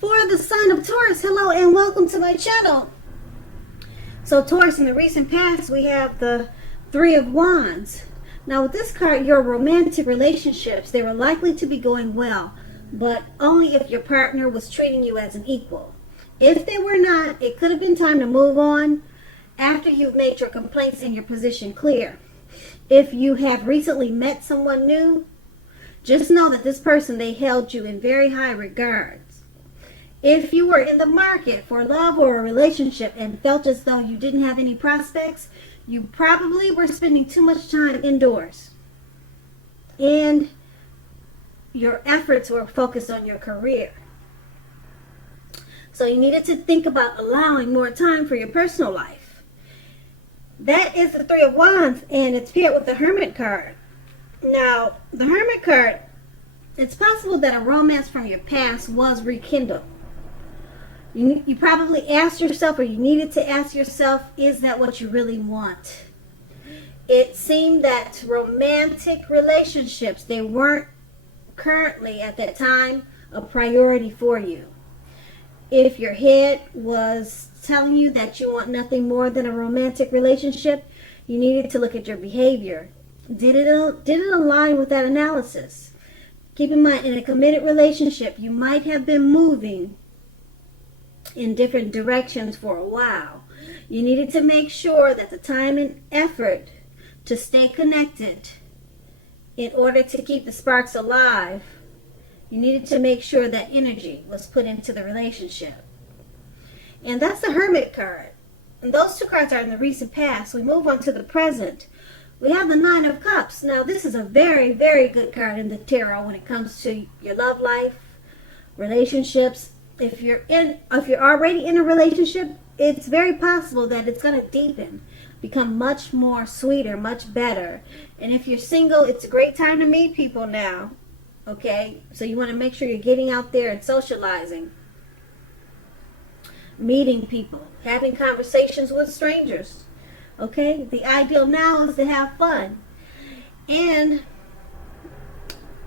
For the sign of Taurus, hello and welcome to my channel. So Taurus, in the recent past, we have the Three of Wands. Now with this card, your romantic relationships, they were likely to be going well, but only if your partner was treating you as an equal. If they were not, it could have been time to move on after you've made your complaints and your position clear. If you have recently met someone new, just know that this person, they held you in very high regards. If you were in the market for love or a relationship and felt as though you didn't have any prospects, you probably were spending too much time indoors. And your efforts were focused on your career. So you needed to think about allowing more time for your personal life. That is the Three of Wands, and it's paired with the Hermit card. Now, the Hermit card, it's possible that a romance from your past was rekindled. You probably asked yourself, or you needed to ask yourself, is that what you really want? It seemed that romantic relationships, they weren't currently at that time a priority for you. If your head was telling you that you want nothing more than a romantic relationship, you needed to look at your behavior. Did it align with that analysis? Keep in mind, in a committed relationship, you might have been moving in different directions for a while. You needed to make sure that the time and effort to stay connected, in order to keep the sparks alive, you needed to make sure that energy was put into the relationship. And that's the Hermit card. And those two cards are in the recent past. We move on to the present. We have the Nine of Cups. Now, this is a very, very good card in the tarot when it comes to your love life, relationships. If you're already in a relationship, it's very possible that it's going to deepen, become much more sweeter, much better. And if you're single, it's a great time to meet people now. Okay? So you want to make sure you're getting out there and socializing, meeting people, having conversations with strangers. Okay, the ideal now is to have fun. And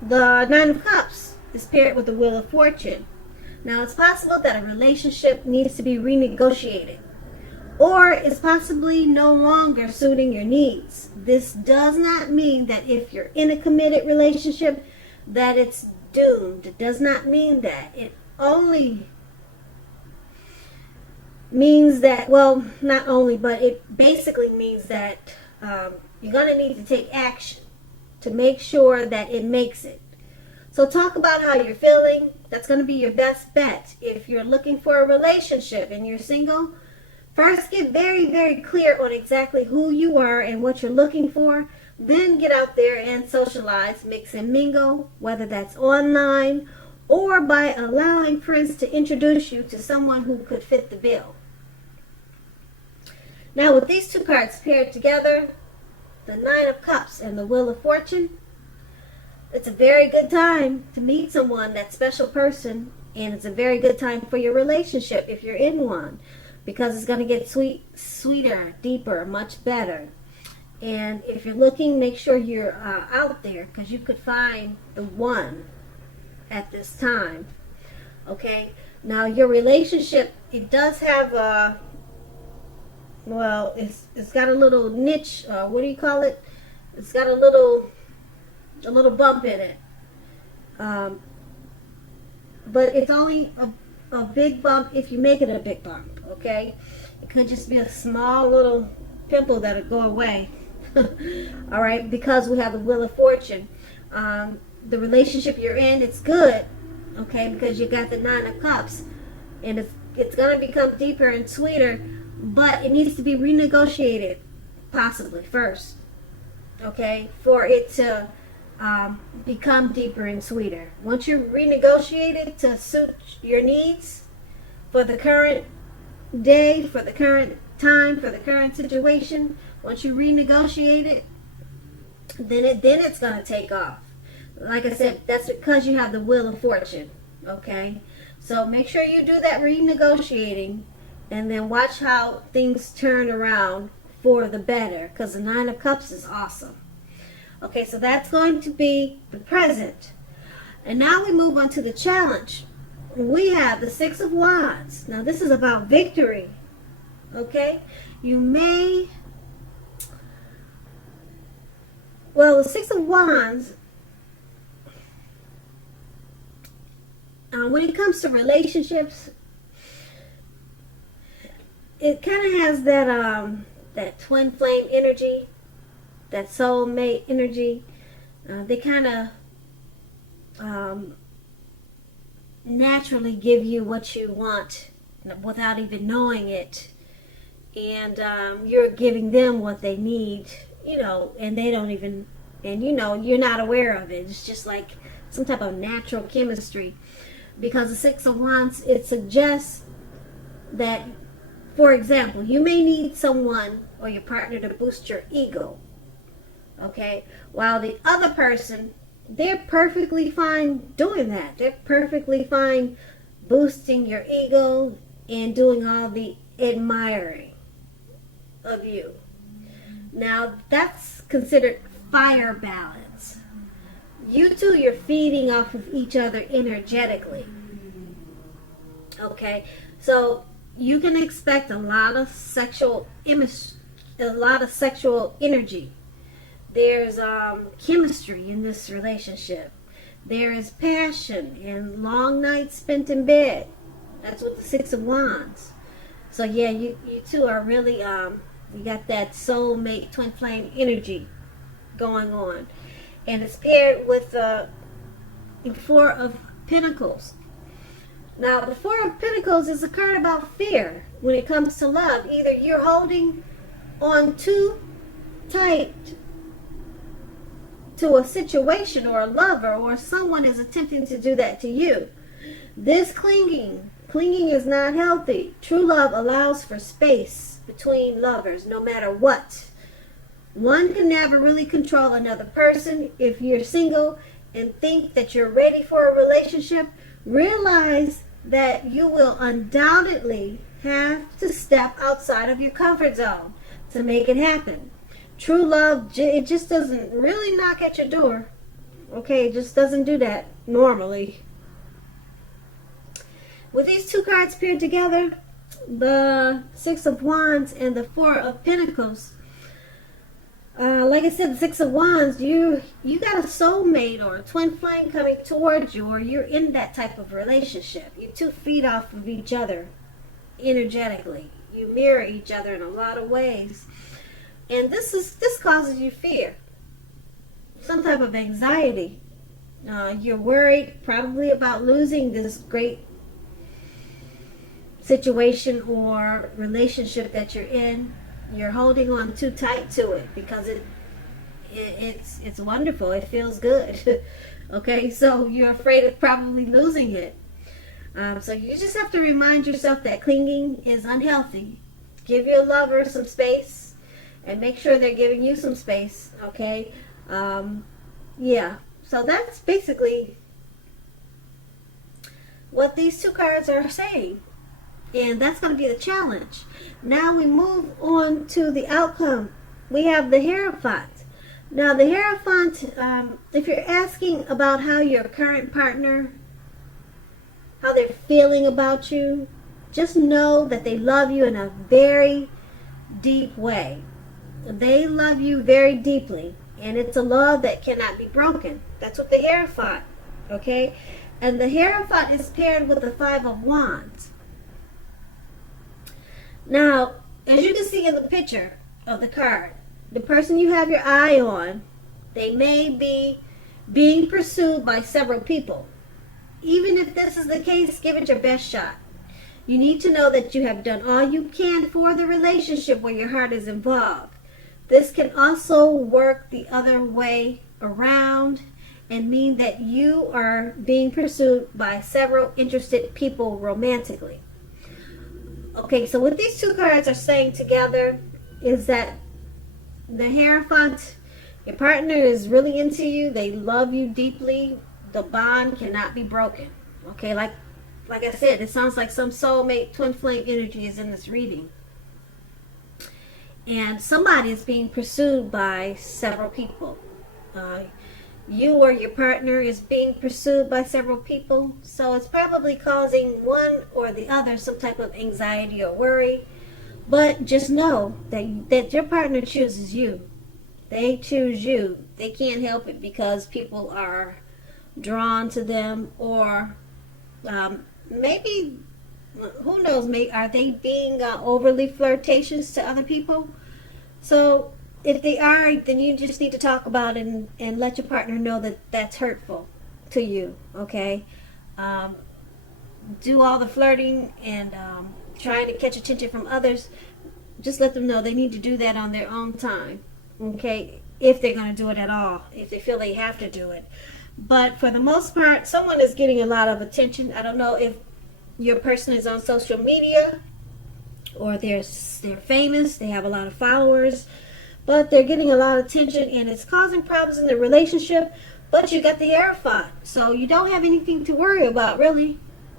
the Nine of Cups is paired with the Wheel of Fortune. Now, it's possible that a relationship needs to be renegotiated, or is possibly no longer suiting your needs. This does not mean that if you're in a committed relationship that it's doomed. It does not mean that. It only means that, well, not only, but it basically means that you're going to need to take action to make sure that it makes it. So talk about how you're feeling. That's going to be your best bet. If you're looking for a relationship and you're single, first get very, very clear on exactly who you are and what you're looking for. Then get out there and socialize, mix and mingle, whether that's online or by allowing friends to introduce you to someone who could fit the bill. Now, with these two cards paired together, the Nine of Cups and the Wheel of Fortune, it's a very good time to meet someone, that special person, and it's a very good time for your relationship if you're in one, because it's going to get sweeter, deeper, much better. And if you're looking, make sure you're out there, because you could find the one at this time. Okay? Now, your relationship, it does have a, well, it's got a little niche, what do you call it? It's got a little bump in it. But it's only a big bump if you make it a big bump, okay? It could just be a small little pimple that'll go away. All right, because we have the Wheel of Fortune. The relationship you're in, it's good, okay, because you got the Nine of Cups. And it's going to become deeper and sweeter, but it needs to be renegotiated, possibly first, okay, for it to become deeper and sweeter. Once you renegotiate it to suit your needs for the current day, for the current time, for the current situation, once you renegotiate it, then it's going to take off. Like I said, that's because you have the Wheel of Fortune, okay? So make sure you do that renegotiating, and then watch how things turn around for the better, because the Nine of Cups is awesome. Okay, so that's going to be the present. And now we move on to the challenge. we have the Six of Wands. Now this is about victory. Okay? You may... Well, the Six of Wands, when it comes to relationships, it kind of has that twin flame energy, that soulmate energy. They kind of naturally give you what you want without even knowing it, and you're giving them what they need, and they don't even, and you're not aware of it. It's just like some type of natural chemistry, because the Six of Wands, it suggests that, for example, you may need someone or your partner to boost your ego, okay, while the other person, they're perfectly fine doing that. They're perfectly fine boosting your ego and doing all the admiring of you. Now, that's considered fire balance. You two, you're feeding off of each other energetically. Okay? So, you can expect a lot of sexual energy. There's chemistry in this relationship. There is passion and long nights spent in bed. That's with the Six of Wands. So yeah, you two are really, you got that soulmate twin flame energy going on. And it's paired with the Four of Pentacles. Now, the Four of Pentacles is a card about fear when it comes to love. Either you're holding on too tight to a situation or a lover, or someone is attempting to do that to you. This clinging is not healthy. True love allows for space between lovers, no matter what. One can never really control another person. If you're single and think that you're ready for a relationship, realize that you will undoubtedly have to step outside of your comfort zone to make it happen. True love, it just doesn't really knock at your door. Okay, it just doesn't do that normally. With these two cards paired together, the Six of Wands and the Four of Pentacles, like I said, the Six of Wands, you got a soulmate or a twin flame coming towards you, or you're in that type of relationship. You two feed off of each other energetically. You mirror each other in a lot of ways. And this causes you fear, some type of anxiety. You're worried probably about losing this great situation or relationship that you're in. You're holding on too tight to it because it's wonderful. It feels good. Okay, so you're afraid of probably losing it. So you just have to remind yourself that clinging is unhealthy. Give your lover some space. And make sure they're giving you some space, okay? Yeah, so that's basically what these two cards are saying. And that's going to be the challenge. Now we move on to the outcome. We have the Hierophant. Now the Hierophant, if you're asking about how your current partner, how they're feeling about you, just know that they love you in a very deep way. They love you very deeply, and it's a love that cannot be broken. That's what the Hierophant, okay? And the Hierophant is paired with the Five of Wands. Now, as you can see in the picture of the card, the person you have your eye on, they may be being pursued by several people. Even if this is the case, give it your best shot. You need to know that you have done all you can for the relationship where your heart is involved. This can also work the other way around and mean that you are being pursued by several interested people romantically. Okay, so what these two cards are saying together is that the Hierophant, your partner is really into you. They love you deeply. The bond cannot be broken. Okay, like I said, it sounds like some soulmate twin flame energy is in this reading. And somebody is being pursued by several people. you or your partner is being pursued by several people. So it's probably causing one or the other some type of anxiety or worry. But just know that your partner chooses you. They choose you. They can't help it because people are drawn to them, or maybe, who knows, maybe are they being overly flirtatious to other people? So if they are, then you just need to talk about it and let your partner know that that's hurtful to you, okay? Do all the flirting and trying to catch attention from others. Just let them know they need to do that on their own time, okay? If they're going to do it at all, if they feel they have to do it. But for the most part, someone is getting a lot of attention. I don't know if your person is on social media or they're famous, they have a lot of followers, but they're getting a lot of attention and it's causing problems in the relationship. But you got the Hierophant, so you don't have anything to worry about, really.